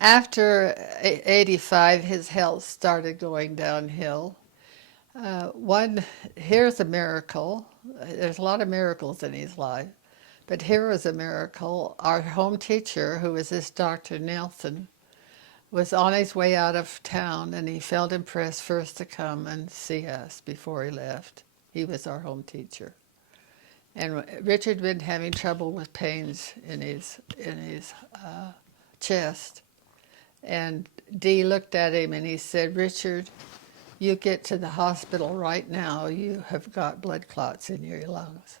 After 85, his health started going downhill. One, here's a miracle. There's a lot of miracles in his life, but here was a miracle. Our home teacher, who was this Dr. Nelson, was on his way out of town, and he felt impressed first to come and see us before he left. He was our home teacher. And Richard had been having trouble with pains in his chest. And Dee looked at him and he said, "Richard, you get to the hospital right now. You have got blood clots in your lungs."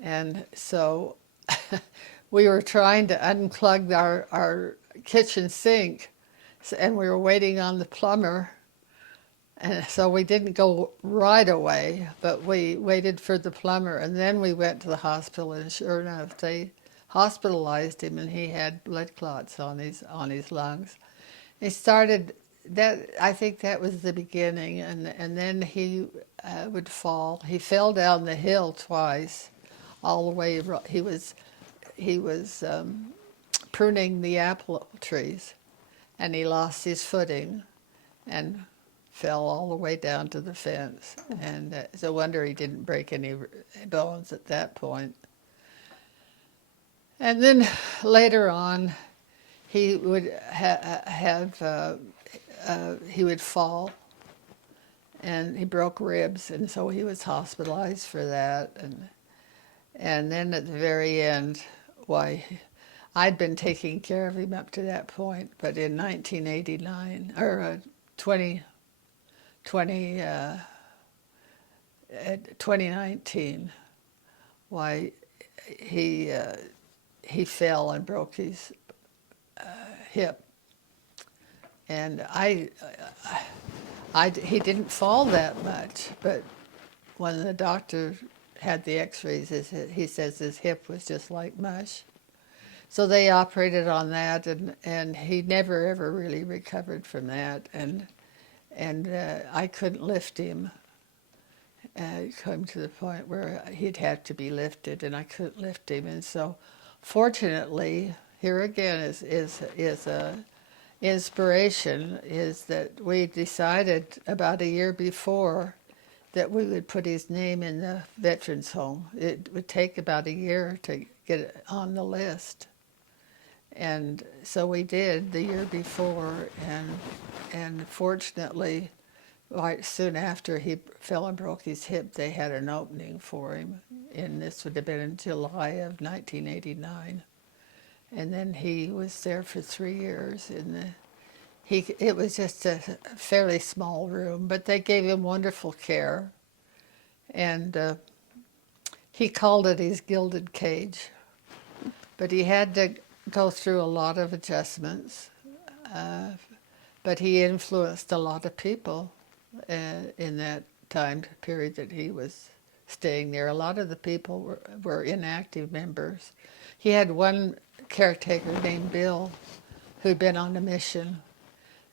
And so we were trying to unplug our kitchen sink, and we were waiting on the plumber. And so we didn't go right away, but we waited for the plumber, and then we went to the hospital, and sure enough, they hospitalized him, and he had blood clots on his lungs. He started that. I think that was the beginning, and then he would fall. He fell down the hill twice, all the way. He was pruning the apple trees, and he lost his footing, and fell all the way down to the fence. And it's a wonder he didn't break any bones at that point. And then later on, he would he would fall, and he broke ribs, and so he was hospitalized for that. And then at the very end, why, I'd been taking care of him up to that point, but in 1989 or 2019, why he fell and broke his hip. And he didn't fall that much, but when the doctor had the x-rays, he says his hip was just like mush. So they operated on that, and he never ever really recovered from that. And I couldn't lift him. It came to the point where he'd have to be lifted, and I couldn't lift him. And so, fortunately, here again is a inspiration, is that we decided about a year before that we would put his name in the veterans home. It would take about a year to get it on the list. And so we did the year before, and fortunately, right soon after he fell and broke his hip, they had an opening for him, and this would have been in July of 1989. And then he was there for 3 years. It was just a fairly small room, but they gave him wonderful care, and he called it his gilded cage. But he had to go through a lot of adjustments, but he influenced a lot of people in that time period that he was staying there. A lot of the people were inactive members. He had one caretaker named Bill who'd been on a mission,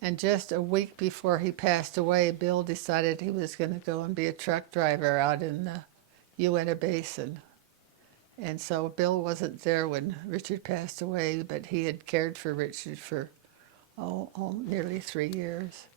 and just a week before he passed away, Bill decided he was going to go and be a truck driver out in the Uinta Basin. And so Bill wasn't there when Richard passed away, but he had cared for Richard for nearly 3 years.